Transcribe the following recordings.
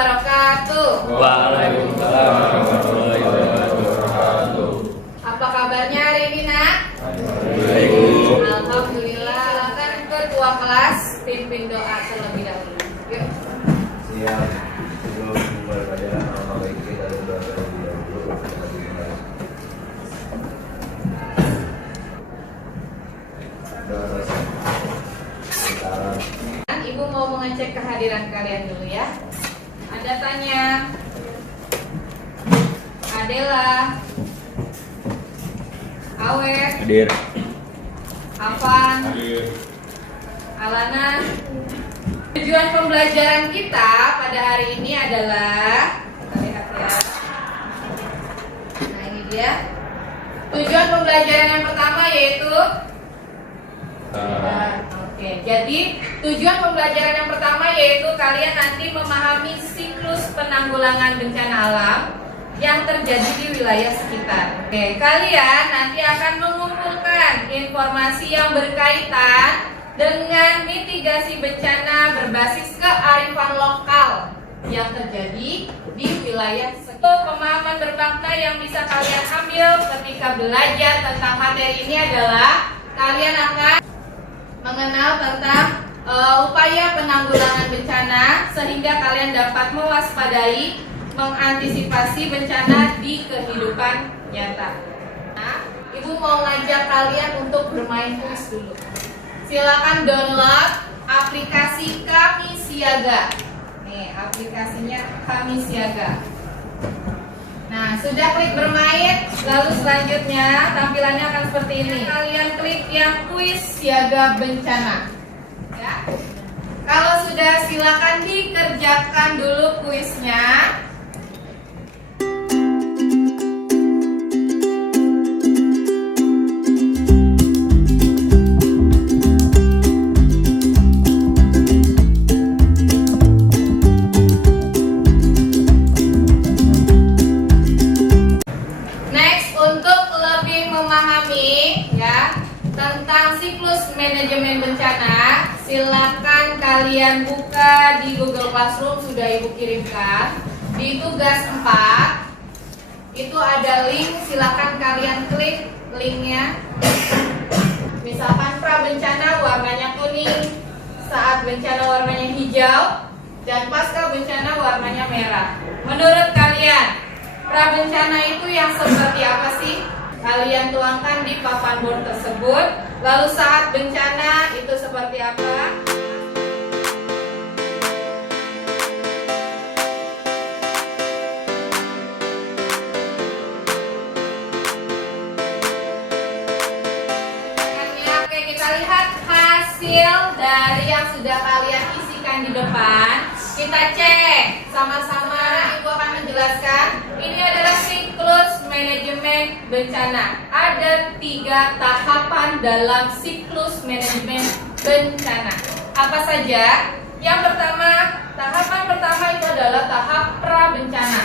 wabarakatuh. Waalaikumsalam warahmatullahi wabarakatuh. Apa kabarnya hari ini, Nak? Baik, Bu. Alhamdulillah. Silakan ketua kelas pimpin doa terlebih dahulu. Yuk. Siap. Sebelum memulai pelajaran, nama baik kita dan doa terlebih dahulu. Doa selesai. Sekarang Ibu mau mengecek kehadiran kalian dulu ya. Ada tanya. Adela. Awe. Hadir. Afan. Alana. Tujuan pembelajaran kita pada hari ini adalah, kita lihat ya. Nah, ini dia. Tujuan pembelajaran yang pertama yaitu Oke, jadi tujuan pembelajaran yang pertama yaitu kalian nanti memahami siklus penanggulangan bencana alam yang terjadi di wilayah sekitar. Oke, kalian nanti akan mengumpulkan informasi yang berkaitan dengan mitigasi bencana berbasis kearifan lokal yang terjadi di wilayah sekitar. Pemahaman bermakna yang bisa kalian ambil ketika belajar tentang materi ini adalah kalian akan mengenal tentang upaya penanggulangan bencana sehingga kalian dapat mewaspadai, mengantisipasi bencana di kehidupan nyata. Nah, Ibu mau ngajak kalian untuk bermain kuis dulu. Silakan download aplikasi Kami Siaga. Nih, aplikasinya Kami Siaga. Nah, sudah klik bermain, lalu selanjutnya tampilannya akan seperti ini. Kalian klik yang kuis siaga bencana. Ya. Kalau sudah, silakan dikerjakan dulu kuisnya. Tentang siklus manajemen bencana, silakan kalian buka di Google Classroom, sudah Ibu kirimkan. Di tugas 4 itu ada link, silakan kalian klik linknya. Misalkan pra bencana warnanya kuning, saat bencana warnanya hijau, dan pasca bencana warnanya merah. Menurut kalian, pra bencana itu yang seperti apa sih? Kalian tuangkan di papan board tersebut. Lalu saat bencana itu seperti apa? Oke, kita lihat hasil dari yang sudah kalian isikan di depan. Kita cek sama-sama. Ibu akan menjelaskan. Ini adalah siklus manajemen bencana. Ada 3 tahapan dalam siklus manajemen bencana. Apa saja? Yang pertama, tahapan pertama itu adalah tahap pra bencana.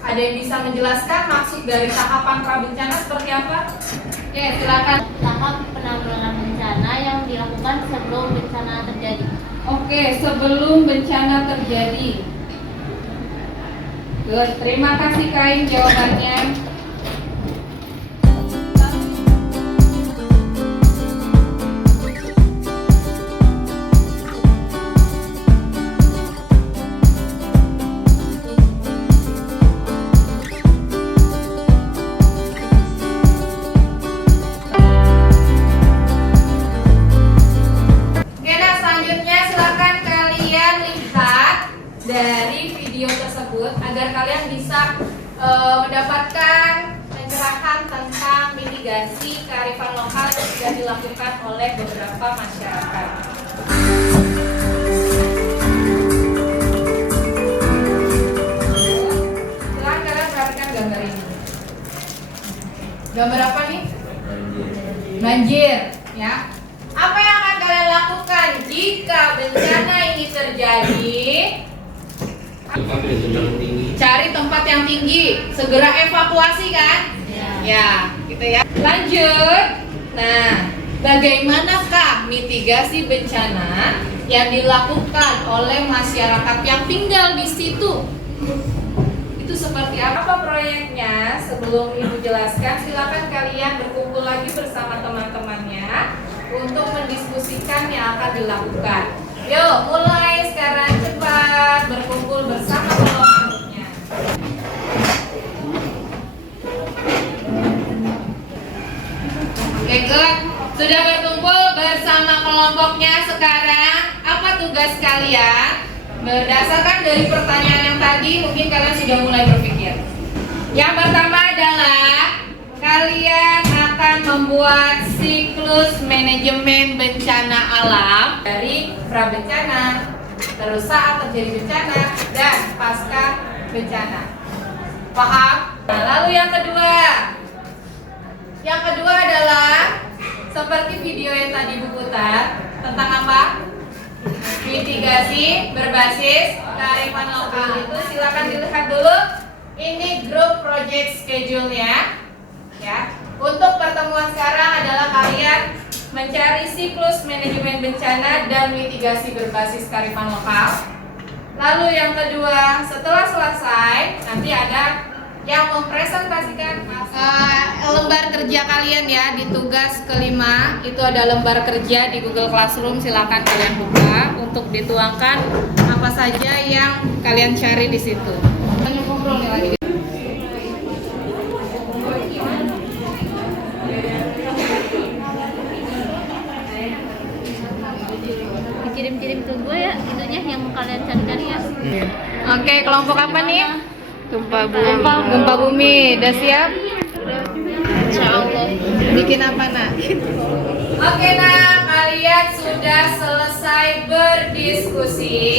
Ada yang bisa menjelaskan maksud dari tahapan pra bencana seperti apa? Oke, silakan. Tahap penanggulangan bencana yang dilakukan sebelum bencana terjadi. Oke, sebelum bencana terjadi. Good, terima kasih Kain jawabannya. Oke, nah selanjutnya silakan kalian lihat dari video tersebut agar kalian bisa mendapatkan pencerahan tentang mitigasi kearifan lokal yang sudah dilakukan oleh beberapa masyarakat. Silakan kalian perhatikan gambar ini. Gambar apa nih? Banjir, ya. Apa yang akan kalian lakukan jika bencana ini terjadi? Cari tempat yang tinggi, segera evakuasi kan? Ya, gitu ya. Lanjut. Nah, bagaimanakah mitigasi bencana yang dilakukan oleh masyarakat yang tinggal di situ. Itu seperti apa proyeknya? Sebelum Ibu jelaskan, silakan kalian berkumpul lagi bersama teman-temannya untuk mendiskusikan yang akan dilakukan. Yuk, mulai sekarang, cepat berkumpul bersama kelompoknya. Oke, good. Sudah berkumpul bersama kelompoknya sekarang. Apa tugas kalian? Berdasarkan dari pertanyaan yang tadi, mungkin kalian sudah mulai berpikir. Yang pertama adalah kalian akan membuat siklus manajemen bencana alam dari prabencana, terus saat terjadi bencana, dan pasca bencana. Paham? Nah, lalu yang kedua. Yang kedua adalah seperti video yang tadi Bu putar tentang apa? Mitigasi berbasis kearifan lokal. Itu silakan dilihat dulu. Ini grup project schedule-nya. Ya. Untuk pertemuan sekarang adalah kalian mencari siklus manajemen bencana dan mitigasi berbasis kearifan lokal. Lalu yang kedua, setelah selesai nanti ada yang mempresentasikan lembar kerja kalian ya di tugas kelima. Itu ada lembar kerja di Google Classroom, silakan kalian buka untuk dituangkan apa saja yang kalian cari di situ. Ngobrol nih lagi. Dikirim-kirim ke gue ya, itunya yang kalian cari-cari ya. Oke, kelompok apa nih? Gempa bumi. Udah siap? Insyaallah. Bikin apa nak? Oke nak, kalian sudah selesai berdiskusi.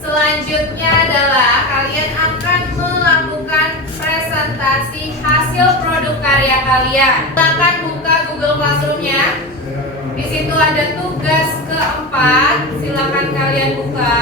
Selanjutnya adalah kalian akan melakukan presentasi hasil produk karya kalian. Silakan buka Google Classroom-nya. Di situ ada tugas keempat. Silakan kalian buka.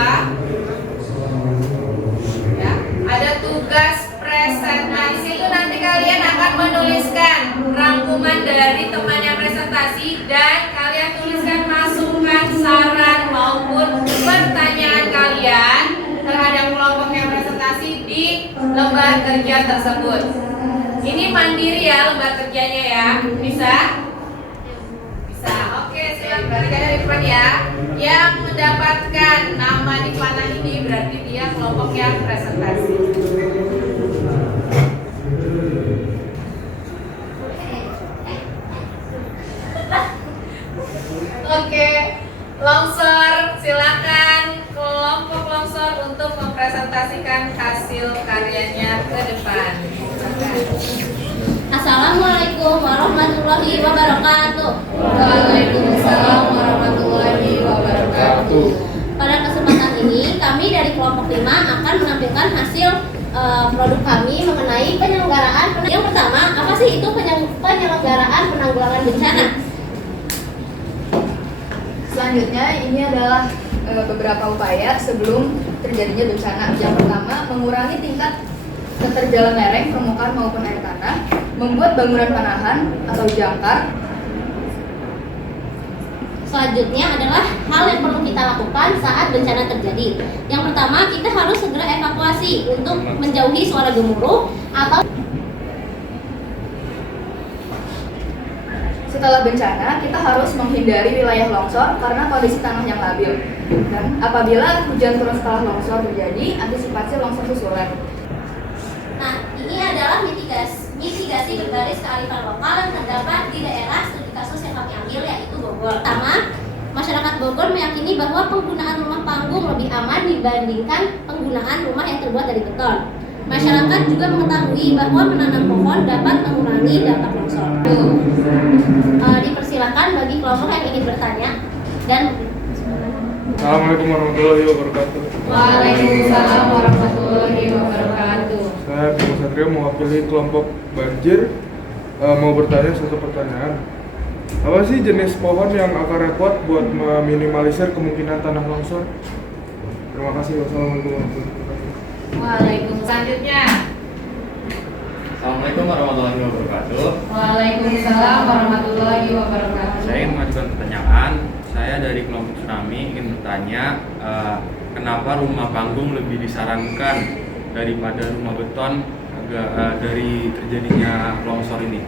Ya, ada tugas presentasi. Itu nanti kalian akan menuliskan rangkuman dari teman yang presentasi dan kalian tuliskan masukan, saran maupun pertanyaan kalian terhadap kelompok yang presentasi di lembar kerja tersebut. Ini mandiri ya lembar kerjanya ya. Bisa? Bisa. Oke, silakan berarti kalian di depan ya. Yang mendapatkan nama di panah ini berarti dia kelompok yang presentasi. Oke, longsor, silakan kelompok longsor untuk mempresentasikan hasil karyanya ke depan. Silakan. Assalamualaikum warahmatullahi wabarakatuh. Waalaikumsalam warahmatullahi wabarakatuh. Pada kesempatan ini kami dari kelompok 5 akan menampilkan hasil produk kami mengenai penyelenggaraan. Yang pertama, apa sih itu penyelenggaraan penanggulangan bencana? Selanjutnya ini adalah beberapa upaya sebelum terjadinya bencana. Yang pertama, mengurangi tingkat keterjalan lereng, permukaan maupun air tanah, membuat bangunan panahan atau jangkar. Selanjutnya adalah hal yang perlu kita lakukan saat bencana terjadi. Yang pertama, kita harus segera evakuasi untuk menjauhi suara gemuruh atau Setelah bencana, kita harus menghindari wilayah longsor karena kondisi tanah yang labil. Dan apabila hujan turun setelah longsor terjadi, antisipasi longsor susulan. Nah, ini adalah mitigasi berbasis kearifan lokal yang terdapat di daerah studi kasus yang kami ambil, yaitu Bogor. Pertama, masyarakat Bogor meyakini bahwa penggunaan rumah panggung lebih aman dibandingkan penggunaan rumah yang terbuat dari beton. Masyarakat juga mengetahui bahwa menanam pohon dapat mengurangi dampak longsor. Dipersilakan bagi kelompok yang ingin bertanya dan Assalamualaikum warahmatullahi wabarakatuh. Waalaikumsalam warahmatullahi wabarakatuh. Saya Bimo Satrio mewakili kelompok banjir, mau bertanya satu pertanyaan. Apa sih jenis pohon yang akarnya kuat buat meminimalisir kemungkinan tanah longsor? Terima kasih. Wassalamualaikum warahmatullahi wabarakatuh. Waalaikumsalam. Selanjutnya. Assalamualaikum warahmatullahi wabarakatuh. Waalaikumsalam warahmatullahi wabarakatuh. Saya ingin mengajukan pertanyaan. Saya Saya dari kelompok tsunami ingin bertanya, kenapa rumah panggung lebih disarankan daripada rumah beton dari terjadinya longsor ini?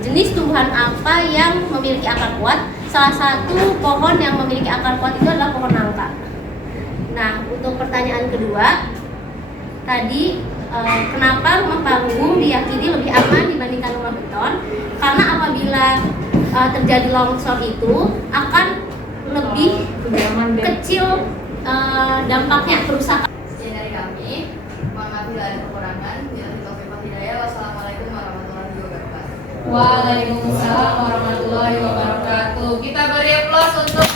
Jenis tumbuhan apa yang memiliki akar kuat? Salah satu pohon yang memiliki akar kuat itu adalah pohon nangka. Nah, untuk pertanyaan kedua, tadi kenapa rumah panggung diyakini lebih aman dibandingkan rumah beton? Karena apabila terjadi longsor itu akan lebih kecil dampaknya kerusakan. Sekian dari kami. Mohon maaf bila ada kekurangan. Bila taufiq wal hidayah. Wassalamualaikum warahmatullahi wabarakatuh. Waalaikumsalam warahmatullahi wabarakatuh. Kita beri aplaus untuk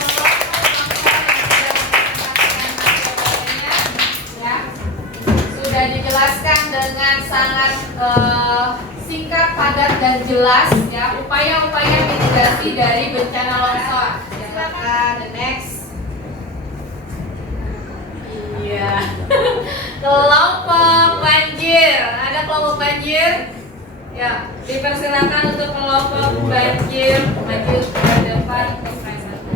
ya. Sudah dijelaskan dengan sangat singkat, padat dan jelas ya upaya-upaya mitigasi dari bencana longsor. Silakan the next. Iya. Kelompok banjir. Ada kelompok banjir? Ya, dipersilakan untuk kelompok banjir maju ke depan untuk presentasi.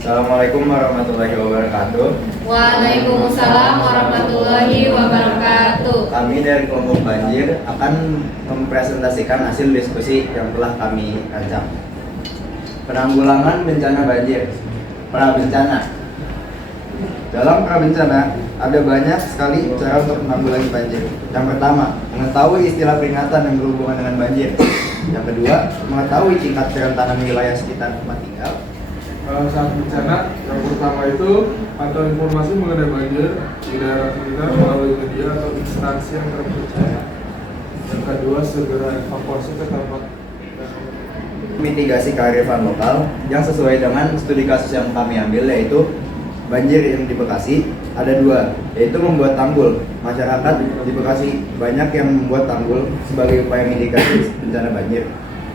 Assalamualaikum warahmatullahi wabarakatuh. Waalaikumsalam warahmatullahi wabarakatuh. Kami dari kelompok banjir akan mempresentasikan hasil diskusi yang telah kami rancang. Penanggulangan bencana banjir. Prabencana. Dalam prabencana ada banyak sekali cara untuk menanggulangi banjir. Yang pertama, mengetahui istilah peringatan yang berhubungan dengan banjir. Yang kedua, mengetahui tingkat kerentanan wilayah sekitar tempat tinggal. Saat bencana, yang pertama itu pantau informasi mengenai banjir di daerah sekitar melalui media atau instansi yang terpercaya. Yang kedua, segera evakuasi ke tempat. Mitigasi kearifan lokal yang sesuai dengan studi kasus yang kami ambil, yaitu banjir yang di Bekasi ada dua, yaitu membuat tanggul. Masyarakat di Bekasi banyak yang membuat tanggul sebagai upaya mitigasi bencana banjir.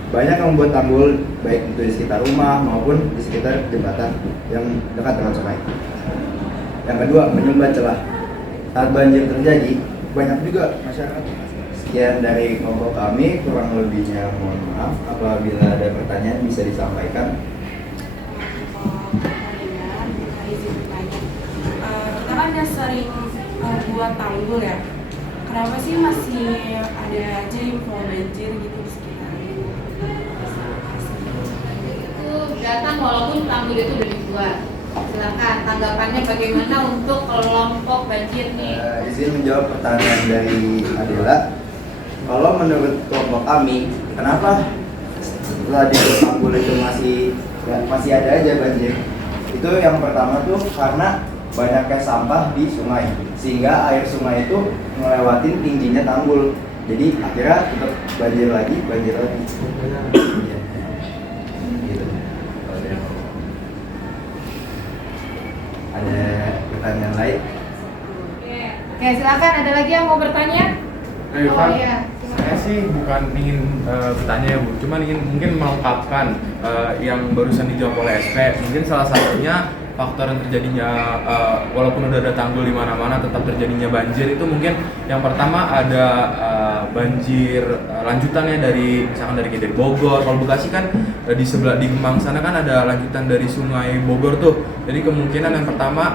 Banyak yang membuat tanggul baik itu di sekitar rumah maupun di sekitar jembatan yang dekat dengan sungai. Yang kedua, menyumbat celah. Saat banjir terjadi, banyak juga masyarakat. Sekian dari kelompok kami, kurang lebihnya mohon maaf. Apabila ada pertanyaan bisa disampaikan. Kita kan udah sering buat tanggul ya. Kenapa sih masih ada aja info banjir gitu di sekitar? Itu datang walaupun tanggul itu udah dibuat. Silakan tanggapannya bagaimana untuk kelompok banjir nih? Izin menjawab pertanyaan dari Adela. Kalau menurut kelompok kami, kenapa setelah dibuat tanggul itu masih ada aja banjir? Itu yang pertama tuh karena banyaknya sampah di sungai, sehingga air sungai itu melewati tingginya tanggul. Jadi akhirnya tetap banjir lagi. Iya. Gitu. Ada pertanyaan lain? Oke, silakan. Ada lagi yang mau bertanya? Ivan, iya. Saya sih bukan ingin bertanya ya Bu, cuman ingin mungkin melengkapkan yang barusan dijawab oleh SP. Mungkin salah satunya faktor yang terjadinya walaupun udah ada tanggul di mana-mana tetap terjadinya banjir itu mungkin yang pertama ada banjir lanjutannya dari misalkan dari Bogor. Kalau Bekasi kan di sebelah di Kemang sana kan ada lanjutan dari Sungai Bogor tuh. Jadi kemungkinan yang pertama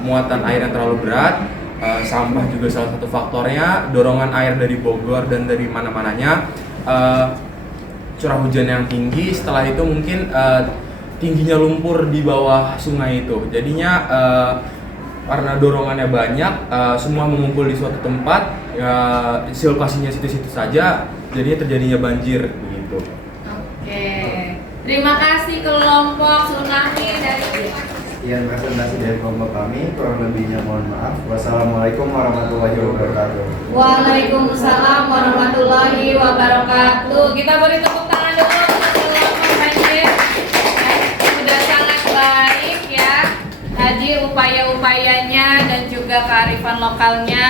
muatan air yang terlalu berat, sampah juga salah satu faktornya, dorongan air dari Bogor dan dari mana-mananya, curah hujan yang tinggi, setelah itu mungkin tingginya lumpur di bawah sungai itu. Jadinya karena dorongannya banyak, semua mengumpul di suatu tempat, lokasinya situ-situ saja, jadinya terjadinya banjir begitu. Oke. Terima kasih kelompok tsunami dari Sekian presentasi dari kelompok kami, kurang lebihnya mohon maaf. Wassalamualaikum warahmatullahi wabarakatuh. Waalaikumsalam warahmatullahi wabarakatuh. Kita beri tepuk tangan dulu untuk kelompok banjir. Sudah sangat baik ya. Tadi upaya-upayanya dan juga kearifan lokalnya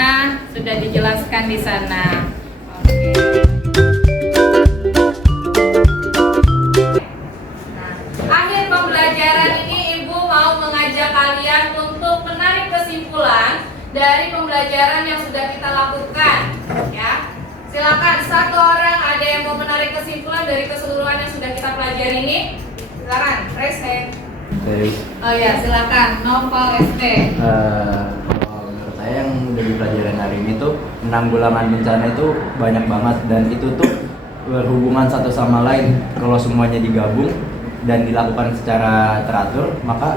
sudah dijelaskan di sana. Oke. Nah, akhir pembelajaran ini Ibu mau mengajak kalian untuk menarik kesimpulan dari pembelajaran yang sudah kita lakukan, ya. Silakan, satu orang ada yang mau menarik kesimpulan dari keseluruhan yang sudah kita pelajari ini? Silakan, raise hand. Oh ya, silakan, Nopal ST. Kalau menurut saya yang udah dipelajarin hari ini tuh penanggulangan bencana itu banyak banget dan itu tuh berhubungan satu sama lain. Kalau semuanya digabung dan dilakukan secara teratur, maka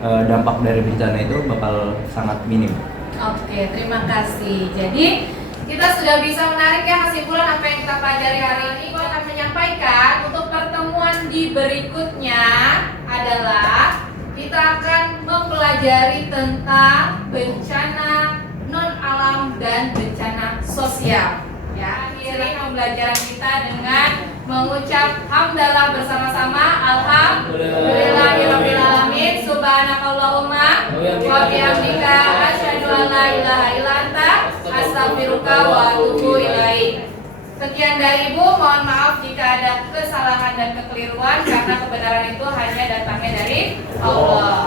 dampak dari bencana itu bakal sangat minim. Oke, terima kasih. Jadi kita sudah bisa menarik ya kesimpulan apa yang kita pelajari hari ini. Gue akan menyampaikan untuk pertemuan di berikutnya adalah kita akan mempelajari tentang bencana non alam dan bencana sosial. Ya, akhiri pembelajaran kita dengan mengucap hamdalah bersama-sama. Alhamdulillahirabbil alamin. Subhanakallahumma wa bihamdika asyhadu an la ilaha illa anta astaghfiruka wa atubu ilaik. Sekian dari Ibu, mohon maaf jika ada kesalahan dan kekeliruan karena kebenaran itu hanya datangnya dari Allah.